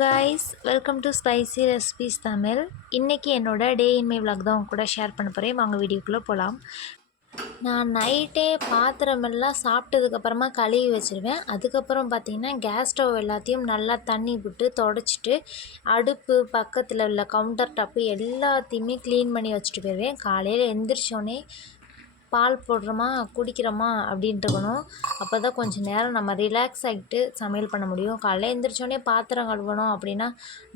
guys, welcome to Spicy Recipes Tamil. இன்னைக்கு என்னோட டே in my vlog தான் உங்க கூட ஷேர் பண்ண போகிறேன். வாங்க வீடியோக்குள்ளே போகலாம். நான் நைட்டே பாத்திரமெல்லாம் சாப்பிட்டதுக்கப்புறமா கழுவி வச்சுருவேன். அதுக்கப்புறம் பார்த்திங்கன்னா கேஸ் ஸ்டவ் எல்லாத்தையும் நல்லா தண்ணி விட்டு தொடச்சிட்டு அடுப்பு பக்கத்தில் உள்ள கவுண்டர் டாப்பு எல்லாத்தையுமே க்ளீன் பண்ணி வச்சுட்டு போயிடுவேன். காலையில் எந்திரிச்சோடனே பால் போடுறோமா குடிக்கிறோமா அப்படின்ட்டு இருக்கணும். அப்போ தான் கொஞ்சம் நேரம் நம்ம ரிலாக்ஸ் ஆகிட்டு சமையல் பண்ண முடியும். காலையில் எழுந்திரிச்சோடனே பாத்திரம் கழுவணும் அப்படின்னா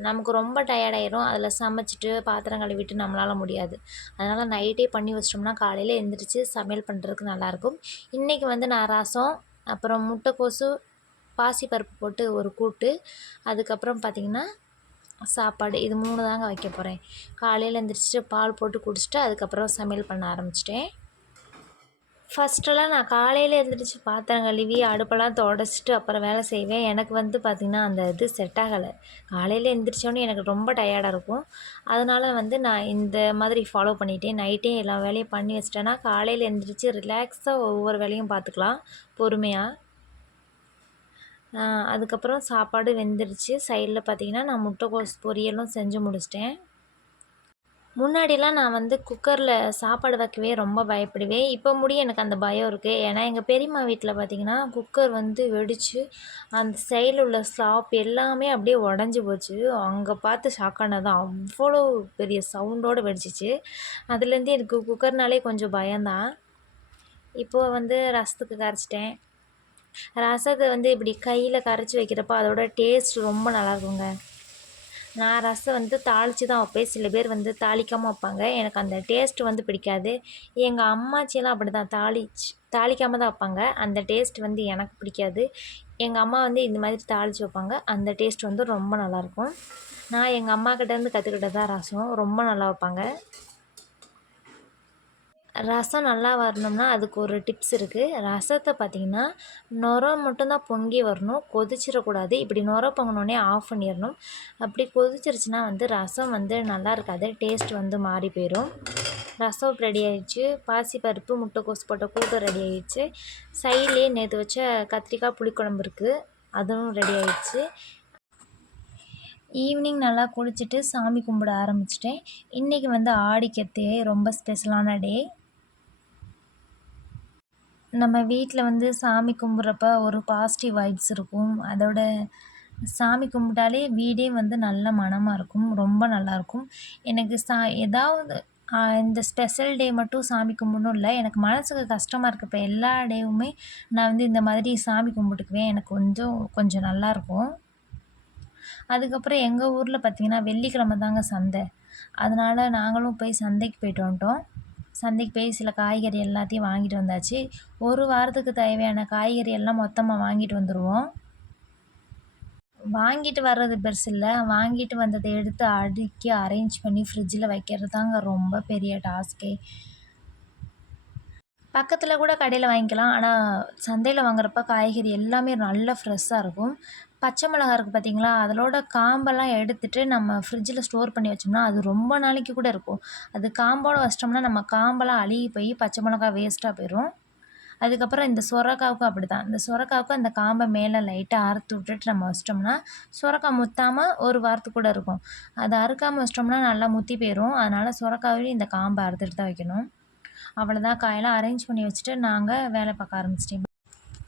நமக்கு ரொம்ப டயர்டாயிரும். அதில் சமைச்சிட்டு பாத்திரம் கழுவிட்டு நம்மளால் முடியாது. அதனால் நைட்டே பண்ணி வச்சிட்டோம்னா காலையில் எழுந்திரிச்சு சமையல் பண்ணுறதுக்கு நல்லாயிருக்கும். இன்றைக்கி நான் ரசம், அப்புறம் முட்டைக்கோசு, பாசிப்பருப்பு போட்டு ஒரு கூட்டு, அதுக்கப்புறம் பார்த்திங்கன்னா சாப்பாடு, இது 3 தாங்க வைக்க போகிறேன். காலையில் எழுந்திரிச்சிட்டு பால் போட்டு குடிச்சிட்டு அதுக்கப்புறம் சமையல் பண்ண ஆரம்பிச்சிட்டேன். ஃபஸ்ட்டெல்லாம் நான் காலையில் எழுந்திரிச்சு பாத்திரம் கழுவி அடுப்பெல்லாம் தொடச்சிட்டு அப்புறம் வேலை செய்வேன். எனக்கு பார்த்திங்கன்னா அந்த இது செட் ஆகலை. காலையில் எழுந்திரிச்சோன்னே எனக்கு ரொம்ப டயர்டாக இருக்கும். அதனால் நான் இந்த மாதிரி ஃபாலோ பண்ணிட்டேன். நைட்டே எல்லா வேலையும் பண்ணி வச்சிட்டேன்னா காலையில் எழுந்திரிச்சு ரிலாக்ஸாக ஒவ்வொரு வேலையும் பார்த்துக்கலாம் பொறுமையாக. அதுக்கப்புறம் சாப்பாடு வெந்துருச்சு. சைடில் பார்த்திங்கன்னா நான் முட்டைக்கோஸ் பொரியலும் செஞ்சு முடிச்சிட்டேன். முன்னாடிலாம் நான் குக்கரில் சாப்பாடு வைக்கவே ரொம்ப பயப்படுவேன். இப்போ முடிய எனக்கு அந்த பயம் இருக்குது. ஏன்னா எங்கள் பெரியம்மா வீட்டில் பார்த்திங்கன்னா குக்கர் வெடித்து அந்த சைடில் உள்ள ஸ்லாப் எல்லாமே அப்படியே உடஞ்சி போச்சு. அங்கே பார்த்து ஷாக்கானது தான். அவ்வளோ பெரிய சவுண்டோடு வெடிச்சிச்சு. அதுலேருந்து எனக்கு குக்கர்னாலே கொஞ்சம் பயம்தான். இப்போது ரசத்துக்கு கரைச்சிட்டேன். ரசத்தை இப்படி கையில் கரைச்சி வைக்கிறப்போ அதோட டேஸ்ட் ரொம்ப நல்லாயிருக்குங்க. நான் ரசம் தாளித்து தான் வைப்பேன். சில பேர் தாளிக்காமல் வைப்பாங்க. எனக்கு அந்த டேஸ்ட்டு பிடிக்காது. எங்கள் அம்மாச்சியெல்லாம் அப்படி தான் தாளிக்காமல் தான் வைப்பாங்க. அந்த டேஸ்ட் எனக்கு பிடிக்காது. எங்கள் அம்மா இந்த மாதிரி தாளித்து வைப்பாங்க. அந்த டேஸ்ட் ரொம்ப நல்லாயிருக்கும். நான் எங்கள் அம்மாக்கிட்டேருந்து கற்றுக்கிட்டது தான் ரசம். ரொம்ப நல்லா வைப்பாங்க. ரசம் நல்லா வரணும்னா அதுக்கு ஒரு டிப்ஸ் இருக்குது. ரசத்தை பார்த்திங்கன்னா நுரை மட்டும்தான் பொங்கி வரணும், கொதிச்சிடக்கூடாது. இப்படி நுரை பொங்கினோடனே ஆஃப் பண்ணிடணும். அப்படி கொதிச்சிருச்சுன்னா ரசம் நல்லா இருக்காது, டேஸ்ட் மாறி போயிடும். ரசம் ரெடி ஆகிடுச்சு. பாசிப்பருப்பு முட்டைக்கோஸ் போட்ட கூட்டு ரெடி ஆகிடுச்சு. சைட்லேயே நேற்று வச்ச கத்திரிக்காய் புளிக்குழம்பு இருக்குது, அதுவும் ரெடி ஆகிடுச்சு. ஈவினிங் நல்லா குளிச்சுட்டு சாமி கும்பிட ஆரம்பிச்சிட்டேன். இன்றைக்கி ஆடிக்கத்தே ரொம்ப ஸ்பெஷலான டே. நம்ம வீட்டில் சாமி கும்பிட்றப்ப ஒரு பாசிட்டிவ் வைப்ஸ் இருக்கும். அதோட சாமி கும்பிட்டாலே வீடே நல்ல மணமாக இருக்கும், ரொம்ப நல்லாயிருக்கும். எனக்கு ஏதாவது இந்த ஸ்பெஷல் டே மட்டும் சாமி கும்பிடணும் இல்லை, எனக்கு மனசுக்கு கஷ்டமாக இருக்கப்போ எல்லா டேவுமே நான் இந்த மாதிரி சாமி கும்பிட்டுக்குவேன். எனக்கு கொஞ்சம் நல்லாயிருக்கும். அதுக்கப்புறம் எங்கள் ஊரில் பார்த்திங்கன்னா வெள்ளிக்கிழமை தாங்க சந்தை. அதனால் நாங்களும் போய் சந்தைக்கு போய்ட்டு வந்துட்டோம். சந்தைக்கு போய் சில காய்கறி எல்லாத்தையும் வாங்கிட்டு வந்தாச்சு. ஒரு வாரத்துக்கு தேவையான காய்கறி எல்லாம் மொத்தமாக வாங்கிட்டு வந்துடுவோம். வாங்கிட்டு வர்றது பெருசு இல்லை, வாங்கிட்டு வந்ததை எடுத்து அடுக்கி அரேஞ்ச் பண்ணி ஃப்ரிட்ஜில் வைக்கிறது தாங்க ரொம்ப பெரிய டாஸ்க்கே. பக்கத்தில் கூட கடையில் வாங்கிக்கலாம். ஆனால் சந்தையில் வாங்குறப்ப காய்கறி எல்லாமே நல்லா ஃப்ரெஷ்ஷாக இருக்கும். பச்சை மிளகா இருக்குது பார்த்திங்களா, அதோட காம்பெல்லாம் எடுத்துகிட்டு நம்ம ஃப்ரிட்ஜில் ஸ்டோர் பண்ணி வச்சோம்னா அது ரொம்ப நாளைக்கு கூட இருக்கும். அது காம்போடு வச்சிட்டோம்னா நம்ம காம்பெல்லாம் அழுகி போய் பச்சை மிளகா வேஸ்ட்டாக போயிடும். அதுக்கப்புறம் இந்த சுரக்காவுக்கும் அப்படி தான். இந்த சுரக்காவுக்கும் அந்த காம்பை மேலே லைட்டாக அறுத்து விட்டுட்டு நம்ம வச்சிட்டோம்னா சுரக்காய் முத்தாமல் ஒரு வாரத்துக்கு கூட இருக்கும். அதை அறுக்காமல் வச்சிட்டோம்னா நல்லா முத்தி போயிடும். அதனால் சுரக்காவையும் இந்த காம்பை அறுத்துட்டு தான் வைக்கணும். அவ்வளோதான், காயெல்லாம் அரேஞ்ச் பண்ணி வச்சுட்டு நாங்கள் வேலை பார்க்க ஆரம்பிச்சிட்டேன்.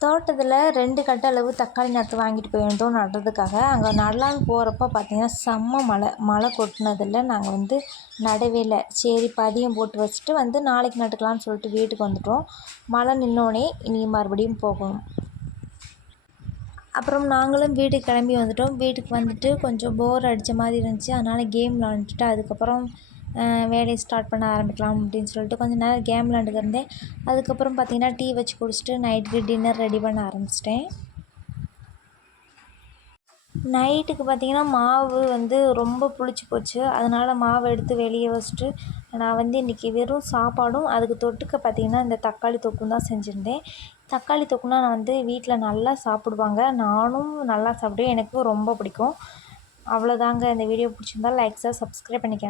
தோட்டத்தில் 2 கட்டு அளவு தக்காளி நாற்று வாங்கிட்டு போயிருந்தோம் நடுறதுக்காக. அங்கே நடலான்னு போகிறப்ப பார்த்திங்கன்னா செம்ம மழை கொட்டினதில் நாங்கள் நடவே இல்லை. சரி பதியம் போட்டு வச்சுட்டு நாளைக்கு நட்டுக்கலான்னு சொல்லிட்டு வீட்டுக்கு வந்துட்டோம். மழை நின்னோடனே இனி மறுபடியும் போகணும். அப்புறம் நாங்களும் வீட்டுக்கு கிளம்பி வந்துட்டோம். வீட்டுக்கு கொஞ்சம் போர் அடித்த மாதிரி இருந்துச்சு. அதனால் கேம் விளாண்டுட்டு அதுக்கப்புறம் வேலையை ஸ்டார்ட் பண்ண ஆரம்பிக்கலாம் அப்படின்னு சொல்லிட்டு கொஞ்சம் நேரம் கேம் விளாண்டுக்கு இருந்தேன். அதுக்கப்புறம் பார்த்திங்கன்னா டீ வச்சு குடிச்சிட்டு நைட்டுக்கு டின்னர் ரெடி பண்ண ஆரம்பிச்சிட்டேன். நைட்டுக்கு பார்த்திங்கன்னா மாவு ரொம்ப புளிச்சு போச்சு. அதனால் மாவு எடுத்து வெளியே வச்சுட்டு நான் இன்றைக்கி வெறும் சாப்பாடும் அதுக்கு தொட்டுக்க பார்த்திங்கன்னா இந்த தக்காளி தொக்கும் தான் செஞ்சுருந்தேன். தக்காளி தொக்குனா நான் வீட்டில் நல்லா சாப்பிடுவாங்க, நானும் நல்லா சாப்பிடுவேன், எனக்கும் ரொம்ப பிடிக்கும். அவ்வளோதாங்க. இந்த வீடியோ பிடிச்சிருந்தா லைக்ஸாக சப்ஸ்கிரைப் பண்ணிக்கேன்.